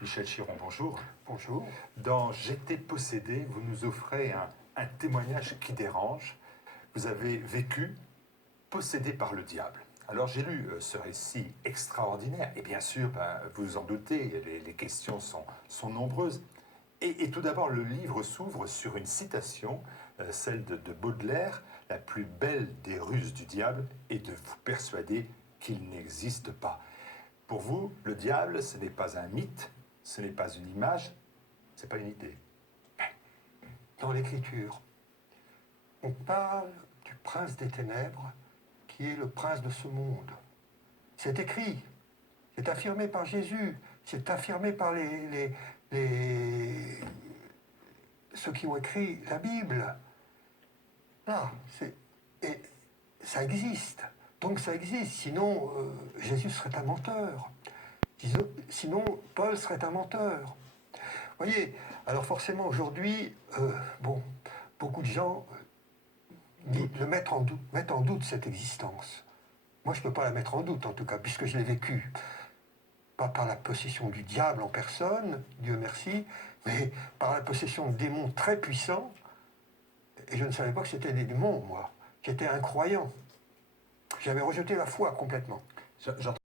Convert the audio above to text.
Michel Chiron, bonjour. Bonjour. Dans J'étais possédé, vous nous offrez un témoignage qui dérange. Vous avez vécu possédé par le diable. Alors j'ai lu ce récit extraordinaire, et bien sûr, vous vous en doutez, les questions sont nombreuses. Et tout d'abord, le livre s'ouvre sur une citation, celle de Baudelaire: la plus belle des ruses du diable est de vous persuader qu'il n'existe pas. Pour vous, le diable, ce n'est pas un mythe, ce n'est pas une image, c'est pas une idée. Dans l'Écriture, on parle du prince des ténèbres qui est le prince de ce monde. C'est écrit, c'est affirmé par Jésus, c'est affirmé par ceux qui ont écrit la Bible. Là, et ça existe. Donc ça existe, sinon Jésus serait un menteur. Sinon Paul serait un menteur. Voyez, alors forcément aujourd'hui, beaucoup de gens mettent en doute cette existence. Moi, je ne peux pas la mettre en doute, en tout cas, puisque je l'ai vécue. Pas par la possession du diable en personne, Dieu merci, mais par la possession de démons très puissants. Et je ne savais pas que c'était des démons, moi. J'étais incroyant. J'avais rejeté la foi complètement.